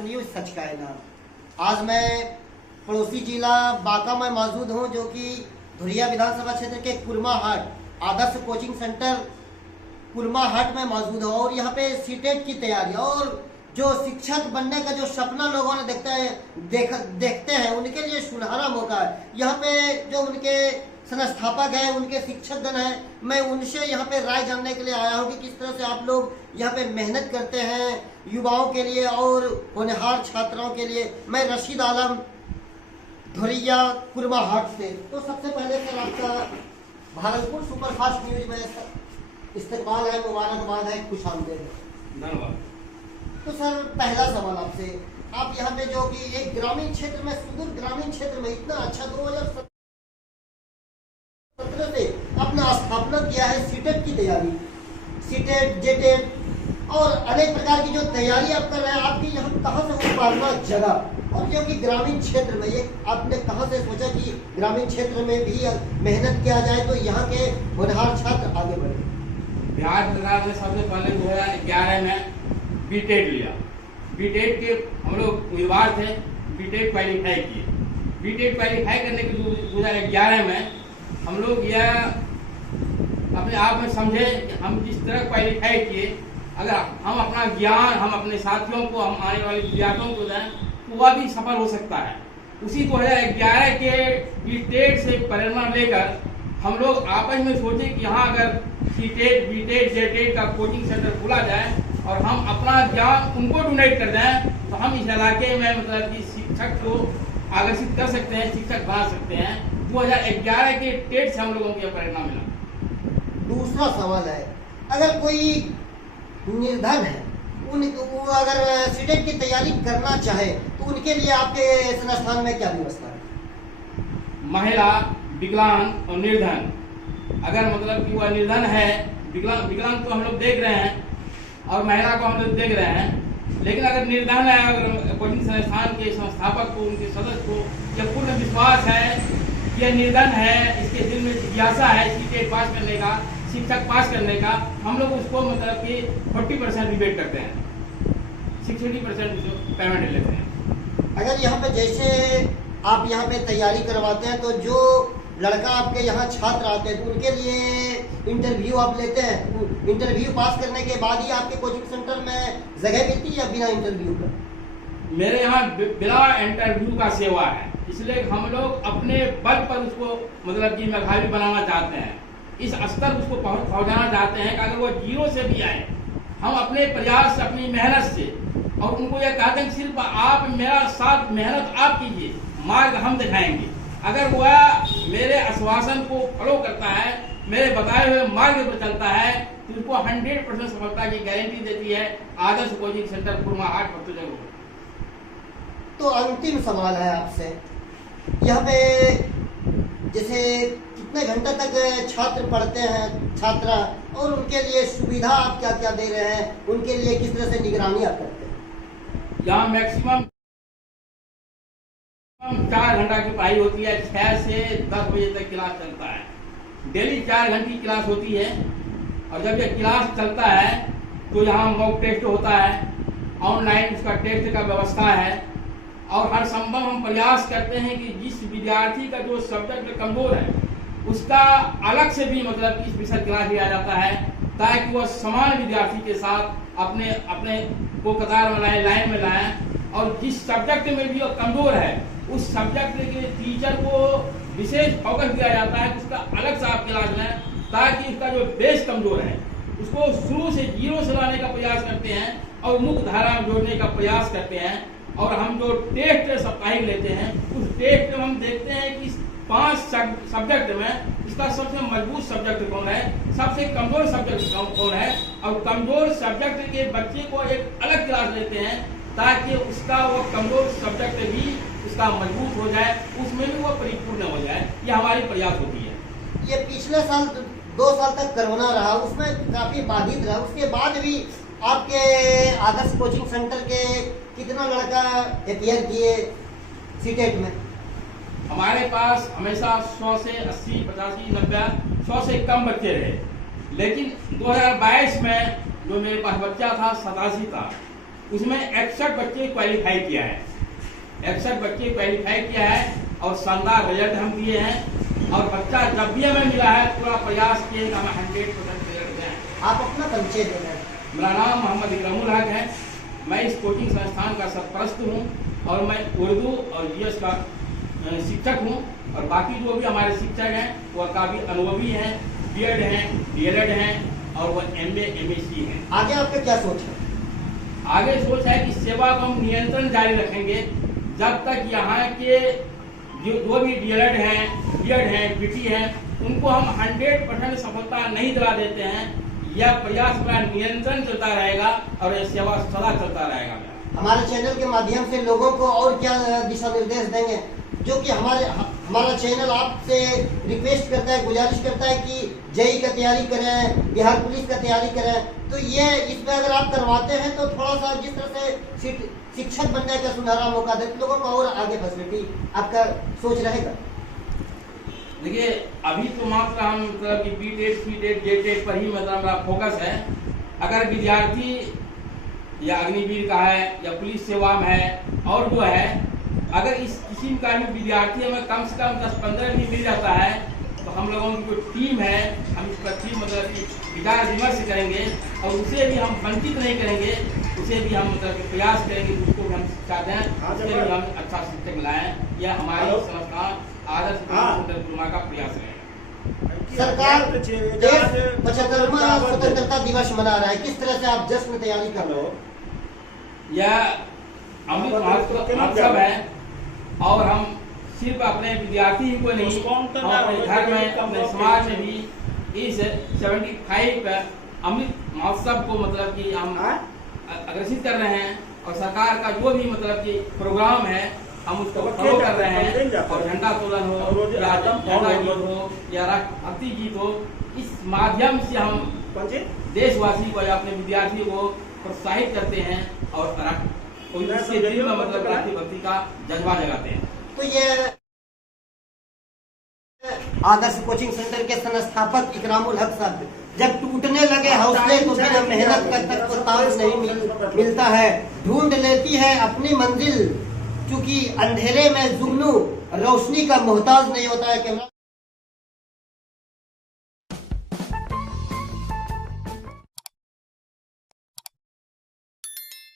Nation news सच का ऐलान। आज मैं पड़ोसी जिला बांका में मौजूद हूं, जो कि धुरिया विधानसभा क्षेत्र के कुरमा-हाट आदर्श कोचिंग सेंटर कुरमा-हाट में मौजूद है। और यहाँ पे सीटेट की तैयारी और जो शिक्षक बनने का जो सपना लोगों ने देखते हैं उनके लिए सुनहरा मौका है। यहाँ पे जो उनके संस्थापक हैं, उनके शिक्षकगण हैं, मैं उनसे यहाँ पे राय जानने के लिए आया हूँ कि किस तरह से आप लोग यहाँ पे मेहनत करते हैं युवाओं के लिए और होनहार छात्राओं के लिए। मैं रशीद आलम धुरिया कुरमा-हाट से। तो सबसे पहले सर आपका भागलपुर सुपरफास्ट न्यूज में इस्तेमाल है, मुबारकबाद है, खुशामदीद है। धन्यवाद। तो सर पहला सवाल आपसे, आप यहाँ पे जो कि एक ग्रामीण क्षेत्र में, सुदूर ग्रामीण क्षेत्र में इतना अच्छा 2017 से अपना स्थापना किया है, सीटेट की तैयारी, सीटेट जेटेट और अनेक प्रकार की जो तैयारी आप कर रहे हैं, आपकी यहाँ कहाँ से उत्पादना जगह और जो कि ग्रामीण क्षेत्र में ये आपने कहाँ से सोचा कि ग्रामीण क्षेत्र में भी मेहनत किया जाए तो यहाँ के होनहार छात्र आगे बढ़े? बिहार सरकार ने सबसे पहले 2011 में बीटेट लिया। बीटेट के हम लोग उम्मीदवार थे, बीटेट क्वालिफाई किए। बीटेट क्वालिफाई करने के 2011 में हम लोग यह अपने आप में समझे कि हम जिस तरह क्वालिफाई किए, अगर हम अपना ज्ञान हम अपने साथियों को, हम आने वाले विद्यार्थियों को दें तो वह भी सफल हो सकता है। उसी 2011 के बीटेट से प्रेरणा लेकर हम लोग आपस में सोचे कि यहाँ अगर सीटेट बीटेट जेटेट का कोचिंग सेंटर खोला जाए और हम अपना ज्ञान उनको डोनेट कर दें तो हम इस इलाके में मतलब कि शिक्षक को आकर्षित कर सकते हैं, शिक्षक बना सकते हैं। 2011 के टेट से हम लोगों को यह प्रेरणा मिला। दूसरा सवाल है, अगर कोई निर्धन है, वो अगर सीटेट की तैयारी करना चाहे तो उनके लिए आपके संस्थान में क्या व्यवस्था है? महिला, विकलांग और निर्धन, अगर मतलब कि वह निर्धन है, विकलांग तो हम लोग देख रहे हैं और महिला को हम लोग देख रहे हैं, लेकिन अगर निर्धन है, अगर कोचिंग संस्थान के संस्थापक को, उनके सदस्य को यह पूर्ण विश्वास है कि यह निर्धन है, इसके दिल में जिज्ञासा है सीटेट पास करने का, शिक्षक पास करने का, हम लोग उसको मतलब कि 40% रिबेट करते हैं, 60% पेमेंट लेते हैं। अगर यहाँ पे जैसे आप यहाँ पे तैयारी करवाते हैं तो जो लड़का आपके यहाँ छात्र आते हैं तो उनके लिए इंटरव्यू आप लेते हैं, इंटरव्यू पास करने के बाद ही आपके कोचिंग सेंटर में जगह मिलती है या बिना इंटरव्यू का? मेरे यहाँ बिना इंटरव्यू का सेवा है, इसलिए हम लोग अपने बल पर उसको मतलब कि मेधावी बनाना चाहते हैं, इस स्तर उसको पहुँचाना चाहते हैं कि अगर वो जीरो से भी आए, हम अपने प्रयास से, अपनी मेहनत से, और उनको यह कहते हैं सिर्फ आप मेरा साथ मेहनत आप कीजिए, मार्ग हम दिखाएंगे। अगर वह मेरे आश्वासन को फॉलो करता है, मेरे बताए हुए मार्ग पर चलता है तो उसको 100% सफलता की गारंटी देती है आदर्श कोचिंग सेंटर कुरमा-हाट भक्तजन। तो अंतिम सवाल है आपसे, यहाँ पे जैसे कितने घंटे तक छात्र पढ़ते हैं, छात्रा, और उनके लिए सुविधा आप क्या क्या दे रहे हैं, उनके लिए किस तरह से निगरानी आप करते हैं? यहाँ मैक्सिमम 4 घंटा की पढ़ाई होती है, 6 से 10 बजे तक क्लास चलता है। डेली 4 घंटे की क्लास होती है और जब यह क्लास चलता है तो यहाँ मॉक टेस्ट होता है, ऑनलाइन उसका टेस्ट का व्यवस्था है और हर संभव हम प्रयास करते हैं कि जिस विद्यार्थी का जो सब्जेक्ट कमजोर है उसका अलग से भी मतलब कि स्पेशल क्लास लिया जाता है ताकि वह समान विद्यार्थी के साथ अपने अपने को कतार में लाए, लाइन में लाएं, और जिस सब्जेक्ट में भी वह कमजोर है उस सब्जेक्ट के टीचर को विशेष फोकस दिया जाता है, उसका अलग से आप क्लास लें ताकि उसका जो बेस कमजोर है उसको शुरू से जीरो से लाने का प्रयास करते हैं और मुख्य धारा में जोड़ने का प्रयास करते हैं। और हम जो टेस्ट साप्ताहिक लेते हैं उस टेस्ट में हम देखते हैं कि 5 सब्जेक्ट में इसका सबसे मजबूत सब्जेक्ट कौन है, सबसे कमजोर सब्जेक्ट कौन है, और कमजोर सब्जेक्ट के बच्चे को एक अलग क्लास लेते हैं ताकि उसका वो कमजोर सब्जेक्ट भी उसका मजबूत हो जाए, उसमें भी वो परिपूर्ण हो जाए। ये हमारी प्रयास होती है। ये पिछले साल 2 साल तक कोरोना रहा, उसमें काफी बाधित रहा, उसके बाद भी आपके आदर्श कोचिंग सेंटर के कितना लड़का अपीयर किए सीटेट में? हमारे पास हमेशा 100 से 80, 85, 90, 100 से कम बच्चे रहे, लेकिन 2022 में जो मेरे पास बच्चा था 87 था, उसमें 61 बच्चे क्वालिफाई किया है, 61 बच्चे क्वालिफाई किया है और शानदार रिजल्ट हम दिए हैं। और बच्चा जब भी हमें मिला है पूरा प्रयास किए कि हमें 100% रिजल्ट दें। आप अपना परिचय देना। मेरा नाम मोहम्मद इकरामुल हक है, मैं इस कोचिंग संस्थान का सरपरस्त हूँ और मैं उर्दू और जीएस का शिक्षक हूँ। और बाकी जो भी हमारे शिक्षक हैं वो काफ़ी अनुभवी हैं, बीएड हैं, डीएलएड हैं और वो एमए एमएससी हैं। आगे आपका क्या सोच है? आगे सोच है कि सेवा को हम नियंत्रण जारी रखेंगे जब तक यहाँ के जो भी डीएलएड हैं, बीएड हैं, बीटी हैं, उनको हम 100% सफलता नहीं दिला देते हैं। यह प्रयास का नियंत्रण चलता रहेगा और यह सेवा सदा चलता रहेगा। हमारे चैनल के माध्यम से लोगों को और क्या दिशा निर्देश देंगे, जो कि हमारा चैनल आपसे रिक्वेस्ट करता है, गुजारिश करता है कि जेई का तैयारी करें, बिहार पुलिस का तैयारी करें, तो ये इसमें अगर आप करवाते हैं तो थोड़ा सा जिस तरह से शिक्षक बनने का सुनहरा मौका देते लोगों को और आगे फैसिलिटी, आपका सोच रहेगा? देखिए अभी तो मात्र हम मतलब कि बीटेड, सीटेड, जेटेड पर ही मतलब हमारा फोकस है। अगर विद्यार्थी या अग्निवीर का है या पुलिस सेवा में है और जो है अगर इस किसी का भी विद्यार्थी हमें कम से कम 10-15 भी मिल जाता है तो हम लोगों की जो टीम है हम इस पर मतलब कि विचार विमर्श करेंगे और उसे भी हम वंचित नहीं करेंगे, उसे भी हम मतलब प्रयास करेंगे कि उसको भी हम शिक्षा दें, उसे भी हम अच्छा शिक्षक लाएं। यह हमारी संस्थान आदर्श सेंटर कुर्मा का प्रयास है। सरकार 75वां स्वतंत्रता दिवस मना रहा है, किस तरह से आप जश्न तैयारी कर रहे हो? यह अमृत महोत्सव है और हम सिर्फ अपने विद्यार्थी ही को नहीं, हम अपने घर में, अपने समाज में भी इस 75 अमृत महोत्सव को मतलब कि हम अग्रसित कर रहे हैं। और सरकार का जो भी मतलब कि प्रोग्राम है हम उसको फॉलो कर रहे हैं। और झंडा तोलन हो या झंडा गीत हो या राष्ट्रभक्ति गीत हो, इस माध्यम से हम देशवासी को या अपने विद्यार्थी को प्रोत्साहित करते हैं और उसके दिल में मतलब राष्ट्रभक्ति का जज्बा जगाते हैं। तो ये आदर्श कोचिंग सेंटर के संस्थापक इकरामुल हक साहब, जब टूटने लगे हौसले तो फिर मेहनत का तक को ताज नहीं मिलता है, ढूंढ लेती है अपनी मंजिल, क्योंकि अंधेरे में जुगनू रोशनी का मोहताज नहीं होता है। कैमरा